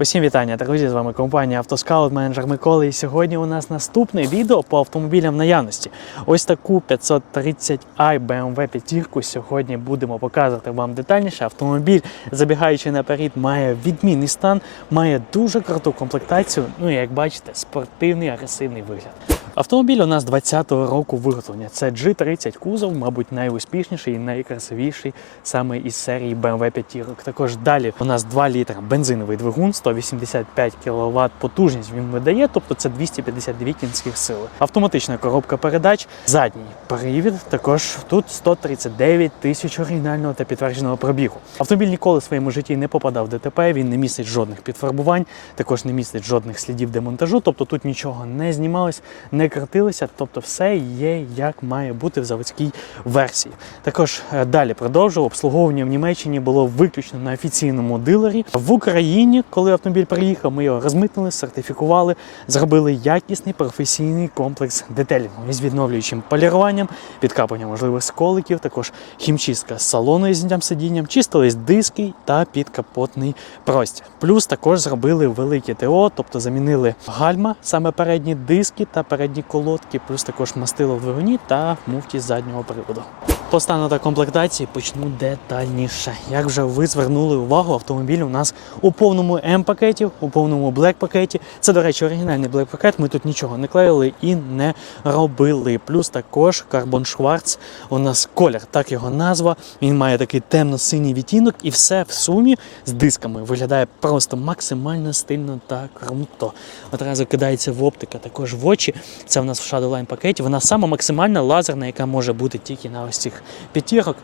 Усім вітання, друзі! З вами компанія Автоскаут, менеджер Миколи. І сьогодні у нас наступне відео по автомобілям наявності. Ось таку 530i BMW п'ятірку сьогодні будемо показувати вам детальніше. Автомобіль, забігаючи наперед, має відмінний стан, має дуже круту комплектацію. Ну і як бачите, спортивний агресивний вигляд. Автомобіль у нас 20-го року виготовлення. Це G30 кузов, мабуть, найуспішніший і найкрасивіший саме із серії BMW 5. Також далі у нас 2 літра бензиновий двигун, 185 кВт потужність він видає, тобто це 252 кінських сили. Автоматична коробка передач, задній привід. Також тут 139 тисяч оригінального та підтвердженого пробігу. Автомобіль ніколи в своєму житті не попадав в ДТП. Він не містить жодних підфарбувань, також не містить жодних слідів демонтажу. Тобто тут нічого не знімалось, не крутилося. Тобто, все є як має бути в заводській версії. Також е, далі продовжу. Обслуговування в Німеччині було виключно на офіційному дилері. В Україні, коли автомобіль приїхав, ми його розмитнили, сертифікували, зробили якісний професійний комплекс детелінгу із відновлюючим поліруванням, підкапанням можливих сколиків, також хімчистка з салону із зняттям сидінням, чистились диски та підкапотний простір. Плюс також зробили велике ТО, тобто замінили гальма, саме передні диски та передні колодки, плюс також мастило в двигуні та муфті заднього приводу. По стану та комплектації почну детальніше. Як вже ви звернули увагу, автомобіль у нас у повному М-пакеті, у повному блек-пакеті. Це, до речі, оригінальний блек-пакет. Ми тут нічого не клеїли і не робили. Плюс також карбон шварц. У нас колір, так його назва. Він має такий темно-синій відтінок, і все в сумі з дисками виглядає просто максимально стильно та круто. Одразу кидається в оптика, також в очі. Це в нас в Shadowline пакеті. Вона сама максимальна лазерна, яка може бути тільки на ось цих п'ятірок.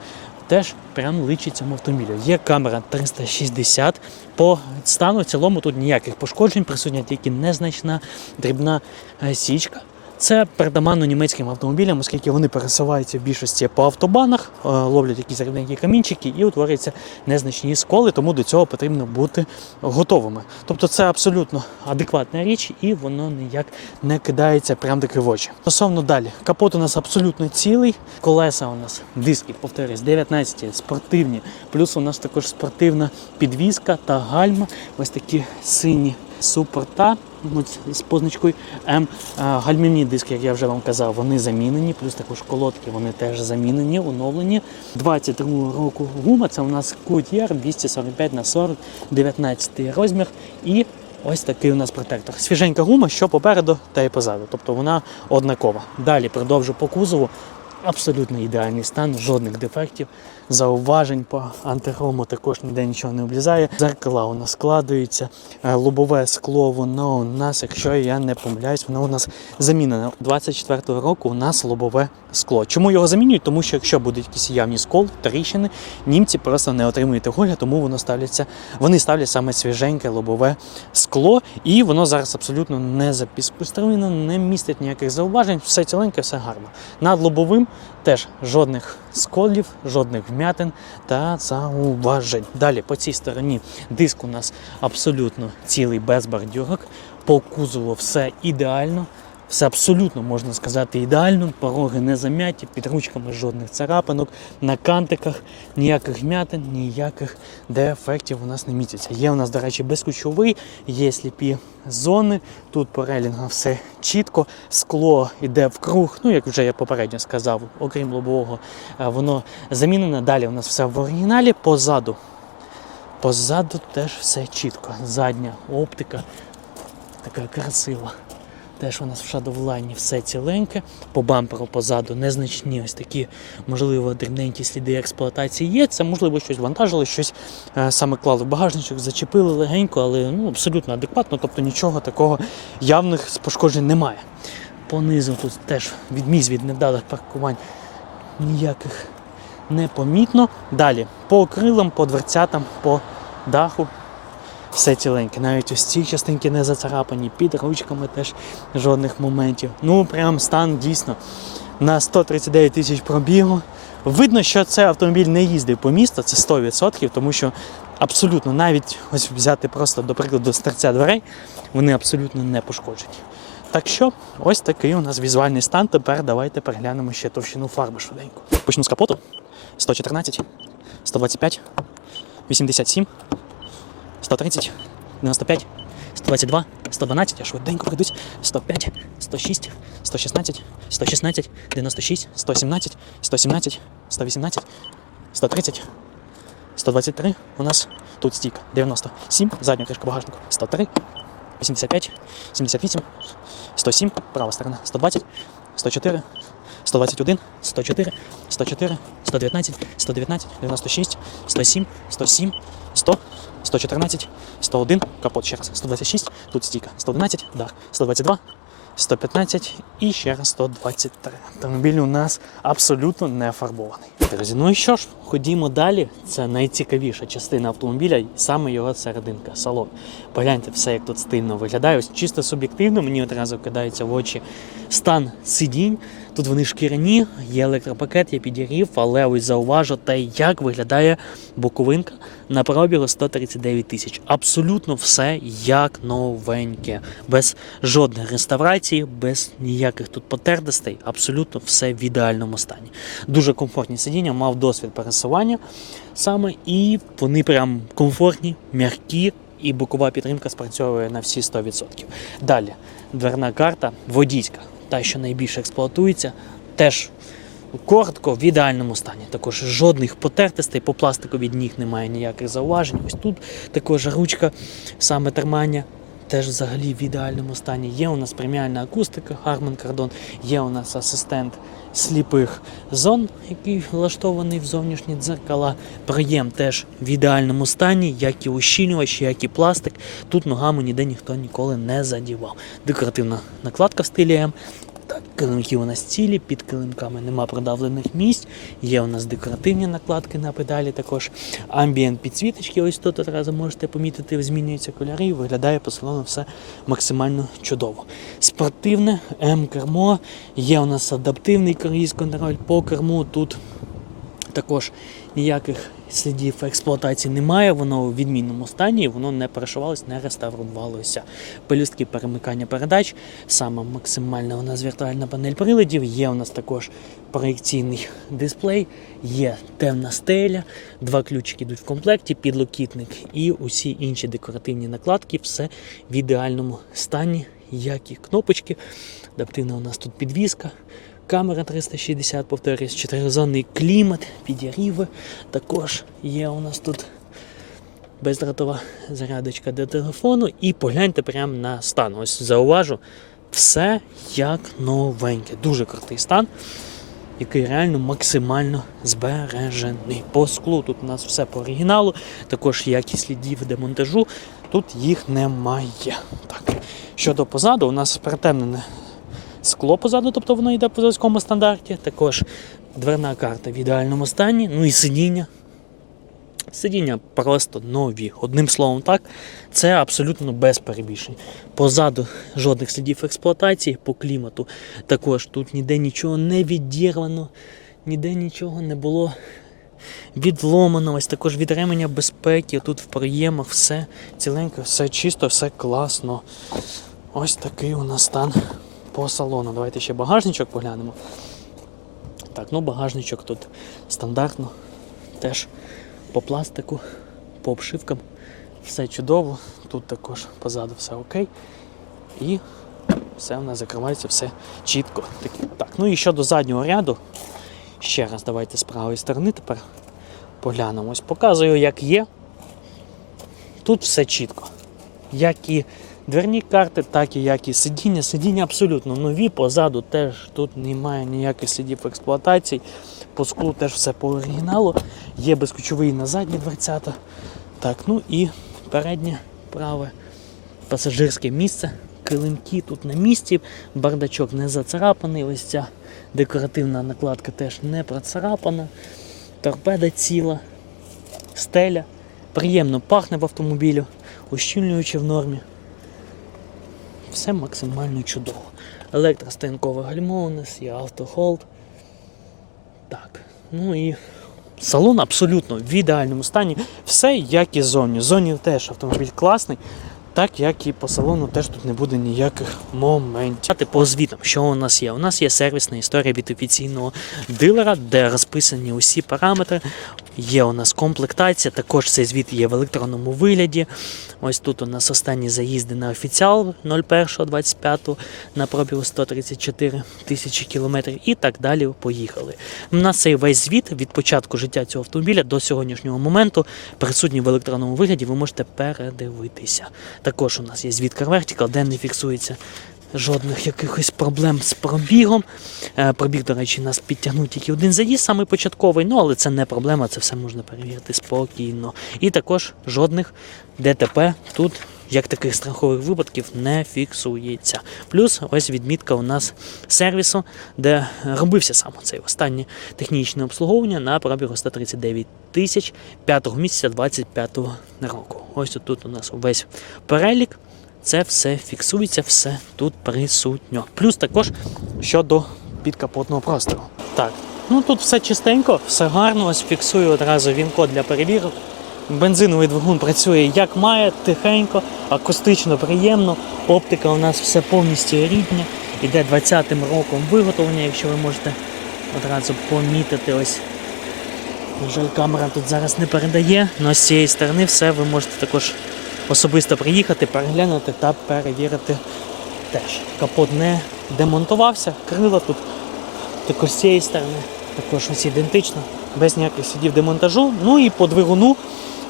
Теж прям личить цьому автомобілю. Є камера 360. По стану в цілому тут ніяких пошкоджень, присутня тільки незначна дрібна е, січка. Це притаманно німецьким автомобілям, оскільки вони пересуваються в більшості по автобанах, е, ловлять якісь рівненькі камінчики і утворюються незначні сколи, тому до цього потрібно бути готовими. Тобто це абсолютно адекватна річ, і воно ніяк не кидається прям таки в очі. Стосовно далі, капот у нас абсолютно цілий, колеса у нас диски, повторюсь, 19 спортивні, плюс у нас також спортивна підвізка та гальма, ось такі сині супорта з позначкою М. Е, Гальмівні диски, як я вже вам казав, вони замінені, плюс також колодки вони теж замінені, оновлені. 22 року гума, це у нас QTR 245 на 40, 19 розмір. І ось такий у нас протектор. Свіженька гума, що попереду, та й позаду. Тобто вона однакова. Далі продовжу по кузову. Абсолютно ідеальний стан, жодних дефектів, зауважень по антихрому також ніде нічого не облізає. Зеркала у нас складуються, е, лобове скло, воно у нас, якщо я не помиляюсь, воно у нас замінене. 24-го року у нас лобове скло. Чому його замінюють? Тому що якщо будуть якісь явні скол, тріщини, німці просто не отримують огляд, тому воно ставляться, вони ставлять саме свіженьке лобове скло, і воно зараз абсолютно не запіскоструєно, не містить ніяких зауважень, все ціленьке, все гарно. Над лобовим теж жодних сколів, жодних вмятин та зауважень. Далі по цій стороні диск у нас абсолютно цілий без бордюрок. По кузову все ідеально. Все абсолютно можна сказати ідеально, пороги не зам'яті, під ручками жодних царапинок, на кантиках ніяких вмятин, ніяких дефектів у нас не міститься. Є у нас, до речі, безключовий, є сліпі зони. Тут по релінгам все чітко, скло йде в круг. Ну, як вже я попередньо сказав, окрім лобового, е, воно замінене. Далі у нас все в оригіналі. Позаду. Позаду теж все чітко. Задня оптика така красива. Теж у нас в шадовлайні все ціленьке, по бамперу позаду незначні ось такі, можливо, дрібненькі сліди експлуатації є. Це можливо щось вантажили, щось е, саме клали в багажничок, зачепили легенько, але ну, абсолютно адекватно, тобто нічого такого явних пошкоджень немає. Понизу тут теж відміз від невдалих паркувань ніяких не помітно. Далі по крилам, по дверцятам, по даху все ціленьке. Навіть ось ці частинки не зацарапані, під ручками теж жодних моментів. Ну, прям стан дійсно на 139 тисяч пробігу. Видно, що цей автомобіль не їздив по місту, це 100%, тому що абсолютно навіть ось взяти просто, до прикладу, з торця дверей, вони абсолютно не пошкоджені. Так що, ось такий у нас візуальний стан. Тепер давайте переглянемо ще товщину фарби швиденько. Почну з капоту. 114, 125, 87, 130, 95, 122, 112, я швиденько пройдусь, 105, 106, 116, 116, 96, 117, 117, 118, 130, 123 у нас тут стік, 97, задня кришка багажнику, 103, 85, 78, 107, права сторона, 120, 104, 121, 104, 104, 119, 119, 96, 107, 107, 100, 114, 101, капот ще раз, 126, тут стійка, 111, дах, 122, 115 і ще раз 123. Автомобіль у нас абсолютно не фарбований. Друзі, ну і що ж, ходімо далі. Це найцікавіша частина автомобіля, саме його серединка, салон. Погляньте все, як тут стильно виглядає. Ось чисто суб'єктивно, мені одразу кидається в очі стан сидінь. Тут вони шкіряні, є електропакет, є підігрів, але ось зауважу те, як виглядає боковинка на пробігу 139 тисяч. Абсолютно все як новеньке, без жодних реставрацій, без ніяких тут потертостей. Абсолютно все в ідеальному стані. Дуже комфортні сидіння, мав досвід пересування саме, і вони прям комфортні, м'які. І бокова підтримка спрацьовує на всі 100%. Далі дверна карта водійська, та що найбільше експлуатується, теж коротко в ідеальному стані. Також жодних потертостей по пластику від ніг немає ніяких зауважень. Ось тут також ручка, саме тримання. Теж взагалі в ідеальному стані. Є у нас преміальна акустика Harman Kardon, є у нас асистент сліпих зон, який влаштований в зовнішні дзеркала. Проєм теж в ідеальному стані, як і ущільнювач, як і пластик. Тут ногами ніде ніхто ніколи не задівав. Декоративна накладка в стилі М. Так, килимки у нас цілі, під килимками нема продавлених місць. Є у нас декоративні накладки на педалі, також амбієнт підсвіточки. Ось тут одразу можете помітити, змінюються кольори і виглядає по салону все максимально чудово. Спортивне М-кермо, є у нас адаптивний круїз контроль по керму. Тут також ніяких слідів експлуатації немає, воно у відмінному стані, воно не перешивалось, не реставрувалося. Пелюстки перемикання передач, саме максимальна у нас віртуальна панель приладів. Є у нас також проєкційний дисплей, є темна стеля, два ключики йдуть в комплекті, підлокітник і усі інші декоративні накладки, все в ідеальному стані, як і кнопочки. Адаптивна у нас тут підвіска. Камера 360, повторюсь, чотиризонний клімат, підігріви. Також є у нас тут бездротова зарядочка до телефону. І погляньте прямо на стан. Ось зауважу, все як новеньке. Дуже крутий стан, який реально максимально збережений. По склу тут у нас все по оригіналу, також якість слідів демонтажу. Тут їх немає. Так. Щодо позаду, у нас притемнене скло позаду, тобто воно йде по заводському стандарті. Також дверна карта в ідеальному стані, ну і сидіння. Сидіння просто нові. Одним словом, так, це абсолютно без перебільшень. Позаду жодних слідів експлуатації по клімату. Також тут ніде нічого не відірвано, ніде нічого не було відломано. Ось також від ременя безпеки. Тут в проємах все ціленько, все чисто, все класно. Ось такий у нас стан по салону. Давайте ще багажничок поглянемо. Так, ну багажничок тут стандартно. Теж по пластику, по обшивкам. Все чудово. Тут також позаду все окей. І все в нас закривається, все чітко. Такі. Так, ну і щодо заднього ряду. Ще раз давайте з правої сторони тепер поглянемо. Ось показую, як є. Тут все чітко. Як і дверні карти, так і як і сидіння. Сидіння абсолютно нові, позаду теж тут немає ніяких слідів експлуатації. По склу теж все по оригіналу. Є безключовий на задні дверцята. Так, ну і переднє праве пасажирське місце. Килимки тут на місці, бардачок не зацарапаний, ось ця декоративна накладка теж не процарапана, торпеда ціла, стеля. Приємно пахне в автомобілю, ущільнюючи в нормі. Все максимально чудово. Електростанкове гальмо у нас є автохолд. Так, ну і салон абсолютно в ідеальному стані. Все як і зовні. Зовні теж автомобіль класний. Так як і по салону теж тут не буде ніяких моментів. По звітам, що у нас є? У нас є сервісна історія від офіційного дилера, де розписані усі параметри. Є у нас комплектація. Також цей звіт є в електронному вигляді. Ось тут у нас останні заїзди на офіціал 01.25 на пробігу 134 тисячі кілометрів і так далі. Поїхали. У нас цей весь звіт від початку життя цього автомобіля до сьогоднішнього моменту присутній в електронному вигляді. Ви можете передивитися. Також у нас є звіт Car Vertical, де не фіксується жодних якихось проблем з пробігом. Е, Пробіг, до речі, нас підтягнув тільки один заїзд, саме початковий, ну але це не проблема, це все можна перевірити спокійно. І також жодних ДТП тут, як таких страхових випадків, не фіксується. Плюс ось відмітка у нас сервісу, де робився саме цей останнє технічне обслуговування на пробігу 139 тисяч 5 місяця 25 року. Ось тут у нас весь перелік. Це все фіксується, все тут присутньо. Плюс також щодо підкапотного простору. Так, ну тут все чистенько, все гарно. Ось фіксую одразу він-код для перевірок. Бензиновий двигун працює як має, тихенько, акустично приємно. Оптика у нас все повністю рідня. Іде 20-м роком виготовлення, якщо ви можете одразу помітити. Ось на жаль, камера тут зараз не передає, але з цієї сторони все ви можете також особисто приїхати, переглянути та перевірити теж. Капот не демонтувався, крила тут також з цієї сторони, також ось ідентично, без ніяких слідів демонтажу. Ну і по двигуну.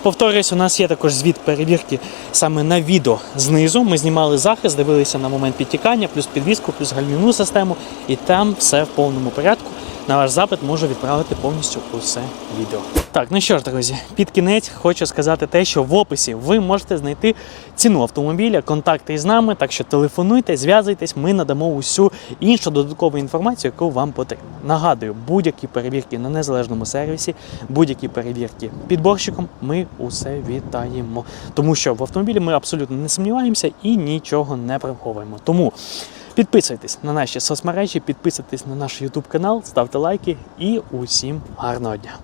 Повторюсь, у нас є також звіт перевірки саме на відео знизу. Ми знімали захист, дивилися на момент підтікання, плюс підвіску, плюс гальмівну систему, і там все в повному порядку. На ваш запит можу відправити повністю усе відео. Так, ну що ж, друзі, під кінець хочу сказати те, що в описі ви можете знайти ціну автомобіля, контакти із нами. Так що телефонуйте, зв'язуйтесь, ми надамо усю іншу додаткову інформацію, яку вам потрібно. Нагадую, будь-які перевірки на незалежному сервісі, будь-які перевірки підборщиком, ми усе вітаємо. Тому що в автомобілі ми абсолютно не сумніваємося і нічого не приховуємо. Тому Підписуйтесь на наші соцмережі, підписуйтесь на наш YouTube канал, ставте лайки і усім гарного дня.